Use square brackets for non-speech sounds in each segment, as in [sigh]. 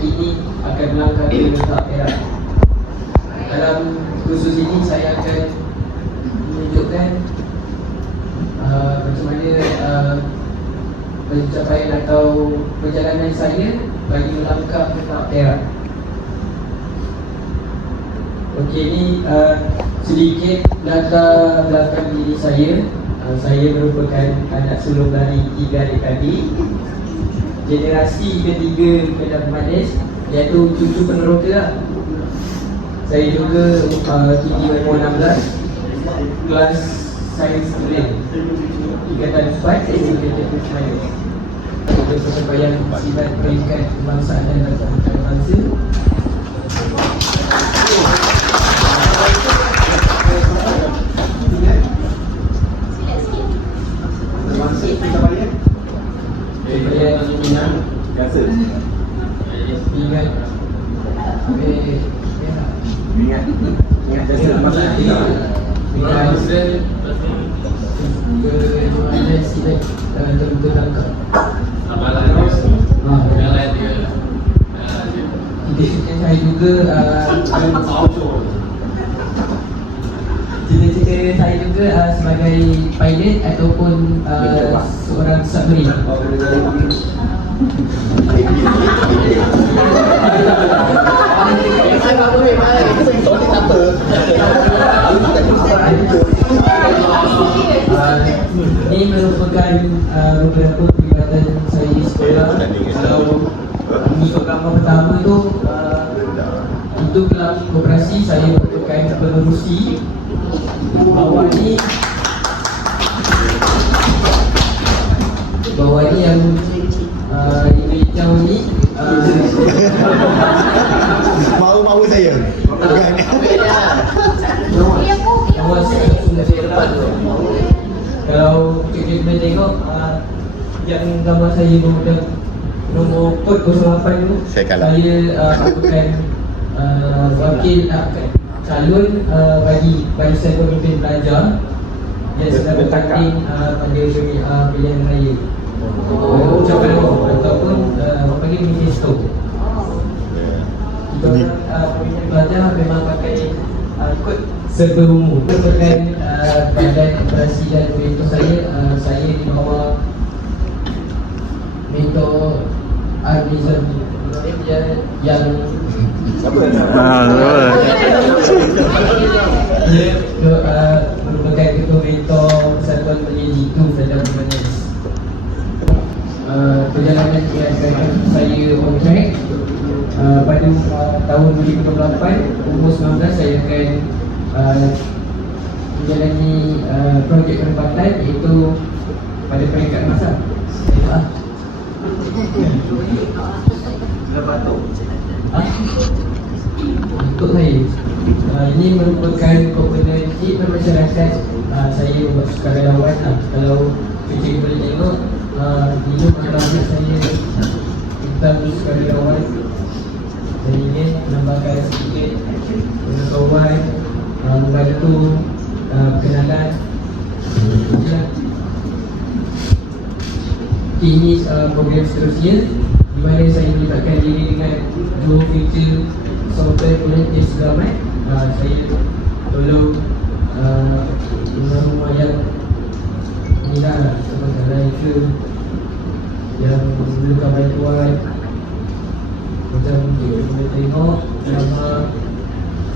kini akan melangkah ke tahap perak. Dalam kursus ini saya akan menunjukkan uh, macam mana uh, pencapaian atau perjalanan saya bagi melangkah ke tahap perak. Okey, ni uh, sedikit data belakang diri saya. Uh, saya merupakan anak sulung dari tiga adik-adik. Generasi ketiga Kedah Manis iaitu cucu peneroka lah. Saya juga uh, tinggi umur 16 Kelas sains tulen Ikatan Spat Ikatan Spat Untuk persempayaan sifat peringkat kebangsaan dan bangsa. Termasuk kita bayar. Daripada Minang Biasa. Ingat Eh, ya. Ingat. Ingat biasa. Masa kita. Dengan Muslim Ke Ada sila Tentu tangkap Ah, Cita-cita saya juga uh, Saya juga uh, sebagai pilot ataupun uh, seorang submarine. Ini merupakan uh, beberapa perkhidmatan saya di sekolah. Kalau untuk gambar pertama tu uh, Untuk kelas koperasi saya merupakan penerusi Bawah ni Bawah ni yang uh, Ini hijau ni uh, [laughs] Mahu-mahu saya? Bukan. Awal saya sudah saya lepas tu Kalau kita boleh tengok uh, Yang gambar saya nombor Nombor kod 08 tu Saya kalah. Saya uh, merupakan uh, Wakil uh, calon uh, bagi barisan pemimpin pelajar Yang sedang bertanding uh, pada uh, pilihan raya. Oh, ucapan awak ataupun uh, orang panggil manifesto kita orang uh, pemimpin pelajar memang pakai uh, kod serba umum. Merupakan uh, badan operasi dan mentor saya uh, saya di bawah mentor Arnizam yang yang dia uh, merupakan ketua mentor Persatuan Penyaji itu dalam Permanis uh, perjalanan perniagaan saya on track. Uh, pada uh, tahun 2028 umur 19 saya akan uh, menjalani uh, projek penempatan iaitu pada peringkat masa. Ah. Untuk saya uh, Ini merupakan komponen cip masyarakat uh, Saya buat sukarelawan lah. Kalau kecil boleh tengok uh, Dulu pengalaman saya Tentang sukarelawan Saya ingin menambahkan sedikit Pengetahuan uh, Membantu uh, Kenalan Ya. Ini uh, program seterusnya di mana saya melibatkan diri dengan Duo Future Software Volunteer Selamat uh, Saya tolong uh, rumah-rumah yang inilah lah. Sebagai mereka yang memerlukan bantuan. Macam kita boleh tengok nama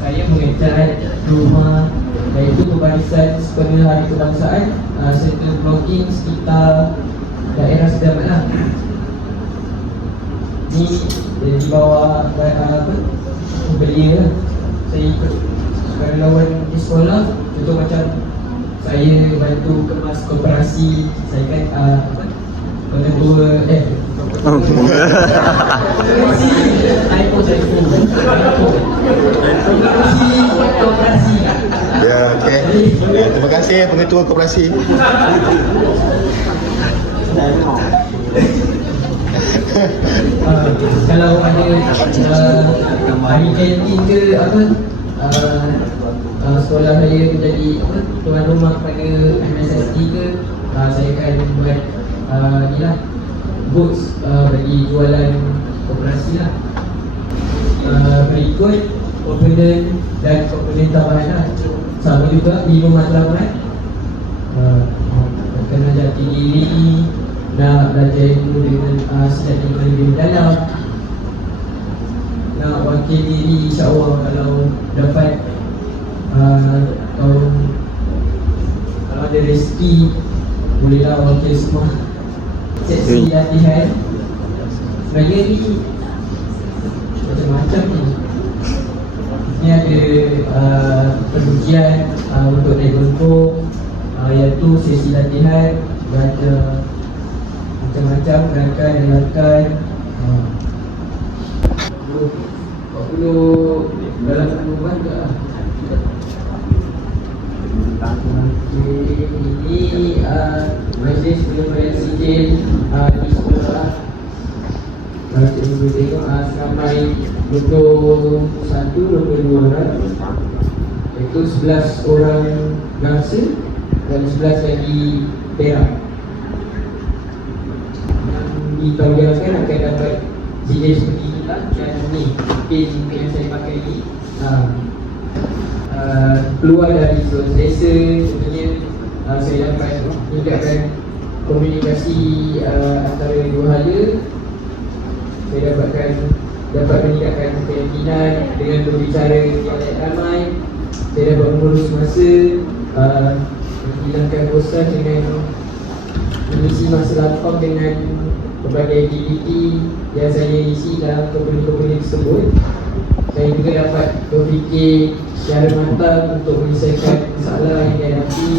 saya mengecat rumah. Iaitu pembarisan sepenuh hari kebangsaan. Uh, serta blogging sekitar daerah sedamat lah ni dia di bawah uh, apa? Belia lah saya ikut. Sukarelawan di sekolah contoh macam saya bantu kemas koperasi. Saya kan uh, apa? Eh koperasi typo typo koperasi koperasi. Ya, okey. Ya, terima kasih pengetua koperasi. [laughs] uh, kalau ada uh, hari kantin ke apa uh, uh, sekolah saya menjadi tuan rumah pada MSST ke uh, saya akan buat uh, ni lah books uh, bagi jualan koperasi lah. Uh, berikut komponen dan komponen tambahan lah. Sama juga minum matlamat uh, kena jati diri nak belajar ilmu dengan uh, silat yang lebih dalam. Nak wakil diri insyaAllah kalau dapat uh, kalau, kalau ada rezeki bolehlah wakil semua. Sesi latihan sebenarnya ni macam-macam ni. Ni ada uh, pengujian uh, untuk naik gonggong uh, iaitu sesi latihan baca macam-macam gerakan dan gerakan uh, 40 dalam 10 bulan ke lah ini majlis penyebaran sijil uh, di sekolah kalau cikgu boleh tengok uh, seramai 21, 22 orang Iaitu 11 orang bangsa dan 11 lagi Perak Ditawarkan akan dapat sijil seperti ini lah Dan ni, pin yang saya pakai ni. Uh, Keluar dari zon selesa Contohnya uh, saya dapat meningkatkan komunikasi uh, antara dua hala. Saya dapatkan dapat meningkatkan keyakinan dengan berbicara dialek ramai. Saya dapat mengurus masa uh, menghilangkan bosan dengan mengisi masa lapang dengan berbagai aktiviti yang saya isi dalam komponen-komponen tersebut saya juga dapat berfikir secara matang untuk menyelesaikan masalah yang dihadapi